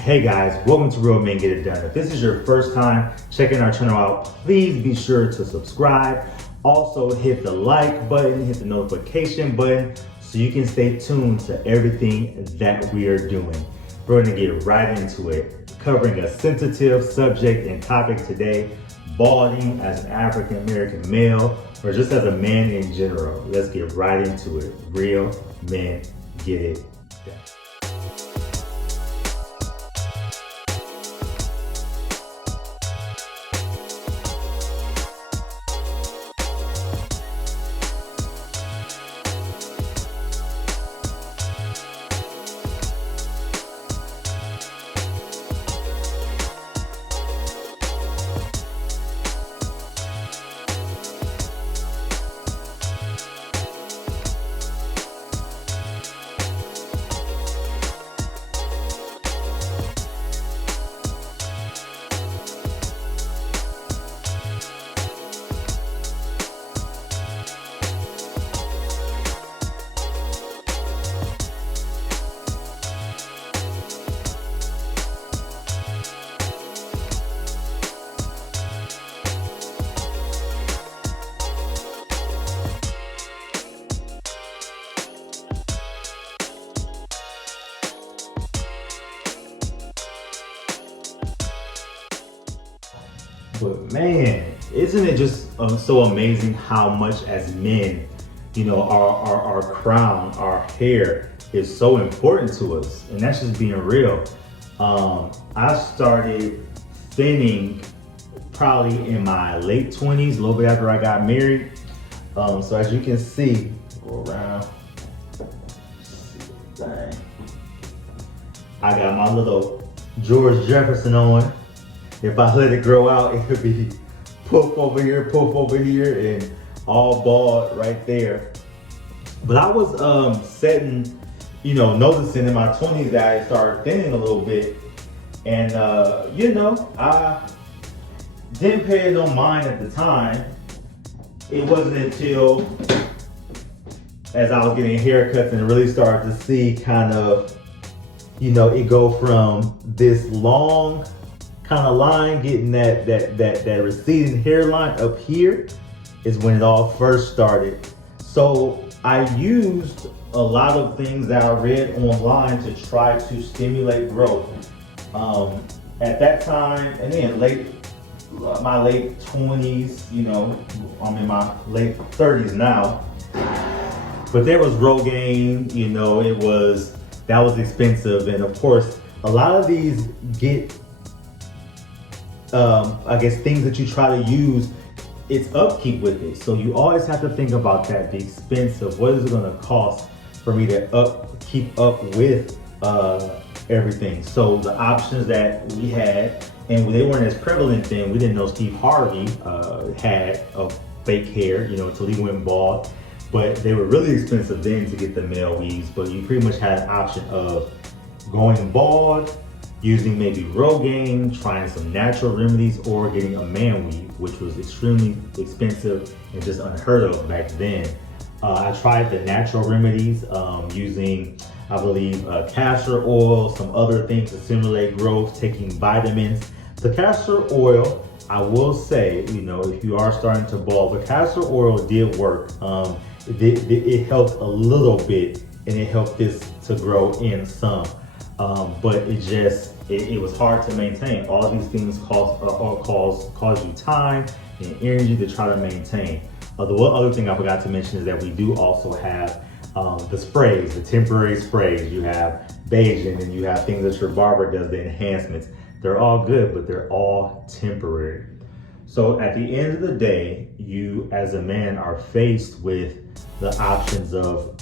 Hey guys, welcome to Real Men Get It Done. If this is your first time checking our channel out, please be sure to subscribe. Also hit the like button, hit the notification button so you can stay tuned to everything that we are doing. We're gonna get right into it, covering a sensitive subject and topic today, balding as an African American male or just as a man in general. Let's get right into it. Real Men Get It Done. But man, isn't it just so amazing how much as men, our crown, our hair is so important to us. And that's just being real. I started thinning probably in my late 20s, a little bit after I got married. So as you can see, go around, dang. I got my little George Jefferson on. If I let it grow out, it could be poof over here, and all bald right there. But I was noticing in my 20s that I started thinning a little bit. And I didn't pay no mind at the time. It wasn't until as I was getting haircuts and really started to see kind of, it go from this long kind of line, getting that receding hairline up here is when it all first started. So I used a lot of things that I read online to try to stimulate growth. At that time, and then my late 20s, I'm in my late 30s now. But there was Rogaine, that was expensive, and of course, a lot of these get things that you try to use, it's upkeep with it. So you always have to think about that, the expense of what is it gonna cost for me to keep up with everything. So the options that we had, and they weren't as prevalent then, we didn't know Steve Harvey had a fake hair, until he went bald. But they were really expensive then to get the male weaves, but you pretty much had an option of going bald, using maybe Rogaine, trying some natural remedies, or getting a man weave, which was extremely expensive and just unheard of back then. I tried the natural remedies using, I believe, castor oil, some other things to stimulate growth, taking vitamins. The castor oil, I will say, if you are starting to bald, the castor oil did work. It helped a little bit, and it helped this to grow in some. But it was hard to maintain. All of these things cause you time and energy to try to maintain. The one other thing I forgot to mention is that we do also have the sprays, the temporary sprays. You have Beijing, and you have things that your barber does, the enhancements. They're all good, but they're all temporary. So at the end of the day, you as a man are faced with the options of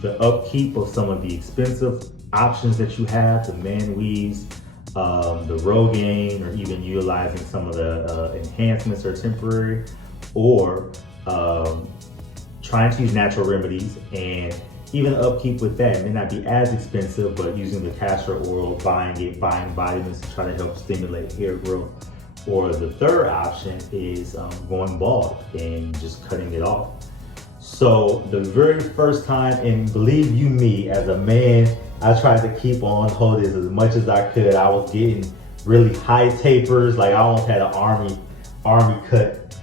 the upkeep of some of the expensive options that you have, the man weaves, the Rogaine, or even utilizing some of the enhancements are temporary, or trying to use natural remedies, and even upkeep with that may not be as expensive, but using the castor oil, buying vitamins to try to help stimulate hair growth. Or the third option is going bald and just cutting it off. So the very first time, and believe you me, as a man I tried to keep on holding this as much as I could. I was getting really high tapers, like I almost had an army cut,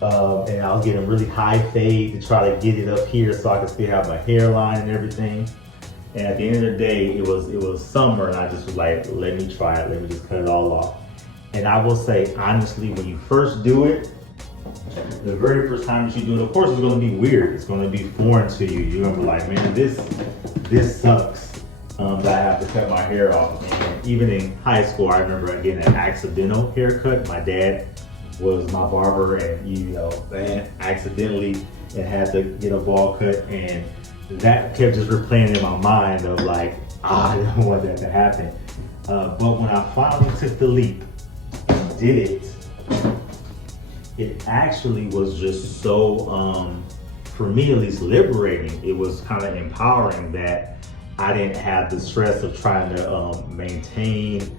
and I was getting really high fade to try to get it up here so I could still have my hairline and everything. And at the end of the day, it was summer, and I just was like, let me try it. Let me just cut it all off. And I will say, honestly, when you first do it, the very first time that you do it, of course, it's going to be weird. It's going to be foreign to you. You're going to be like, man, this sucks that I have to cut my hair off. And even in high school, I remember getting an accidental haircut. My dad was my barber, and man, accidentally and had to get a ball cut, and that kept just replaying in my mind of like, I don't want that to happen. But when I finally took the leap and did it, it actually was just so, for me at least, liberating. It was kind of empowering that I didn't have the stress of trying to maintain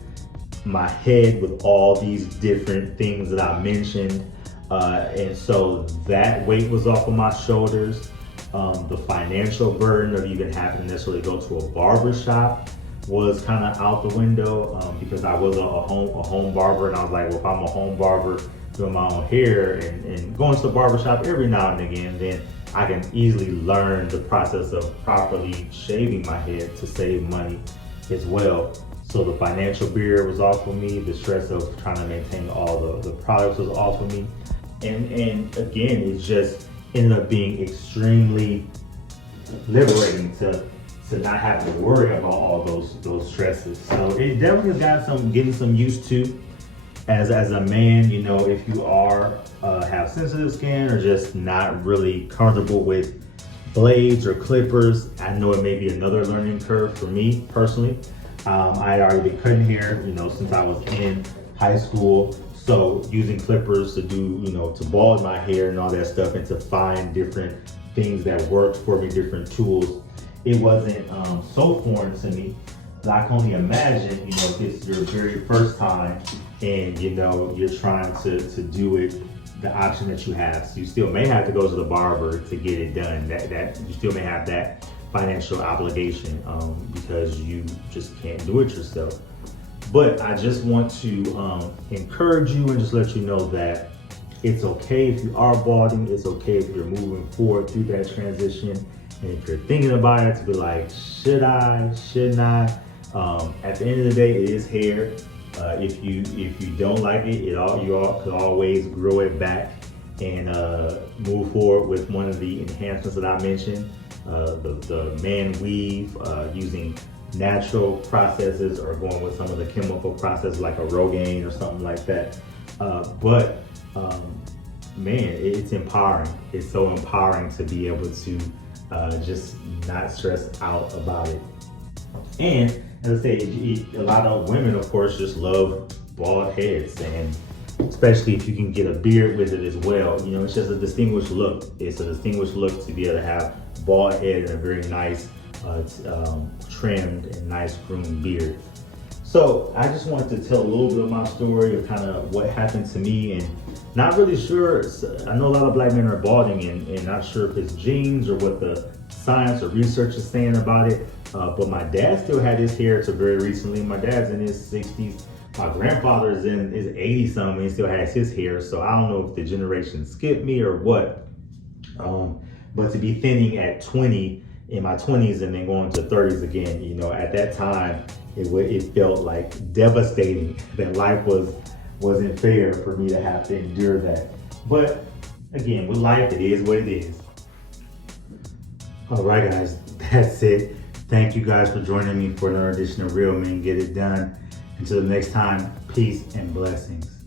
my head with all these different things that I mentioned. And so that weight was off of my shoulders. The financial burden of even having to necessarily go to a barber shop was kind of out the window, because I was a home barber, and I was like, well, if I'm a home barber doing my own hair and going to the barber shop every now and again, then I can easily learn the process of properly shaving my head to save money as well. So the financial barrier was off of me. The stress of trying to maintain all the products was off of me. And again, it just ended up being extremely liberating to not have to worry about all those stresses. So it definitely got getting some used to as a man. If you are have sensitive skin or just not really comfortable with blades or clippers, I know it may be another learning curve for me personally. I had already been cutting hair, since I was in high school. So using clippers to do, to bald my hair and all that stuff, and to find different things that worked for me, different tools, it wasn't so foreign to me. But I can only imagine, if it's your very first time and, you're trying to do it, the option that you have. So you still may have to go to the barber to get it done. That you still may have that financial obligation because you just can't do it yourself. But I just want to encourage you and just let you know that it's okay if you are balding. It's okay if you're moving forward through that transition. And if you're thinking about it, to be like, should I, shouldn't I? At the end of the day, it is hair. If you don't like it, you all could always grow it back and move forward with one of the enhancements that I mentioned, the man weave, using natural processes, or going with some of the chemical processes like a Rogaine or something like that. Man, it's empowering. It's so empowering to be able to just not stress out about it. And as I say, a lot of women, of course, just love bald heads, and especially if you can get a beard with it as well. It's just a distinguished look. It's a distinguished look to be able to have bald head and a very nice trimmed and nice groomed beard. So I just wanted to tell a little bit of my story of kind of what happened to me, and not really sure. I know a lot of black men are balding, and not sure if it's genes or what the science or research is saying about it. But my dad still had his hair till very recently. My dad's in his 60s. My grandfather is in his 80s something. He still has his hair. So I don't know if the generation skipped me or what. But to be thinning at 20, in my 20s, and then going to 30s again, at that time, it felt like devastating that life wasn't fair for me to have to endure that. But again, with life, it is what it is. All right, guys, that's it. Thank you guys for joining me for another edition of Real Men Get It Done. Until the next time, peace and blessings.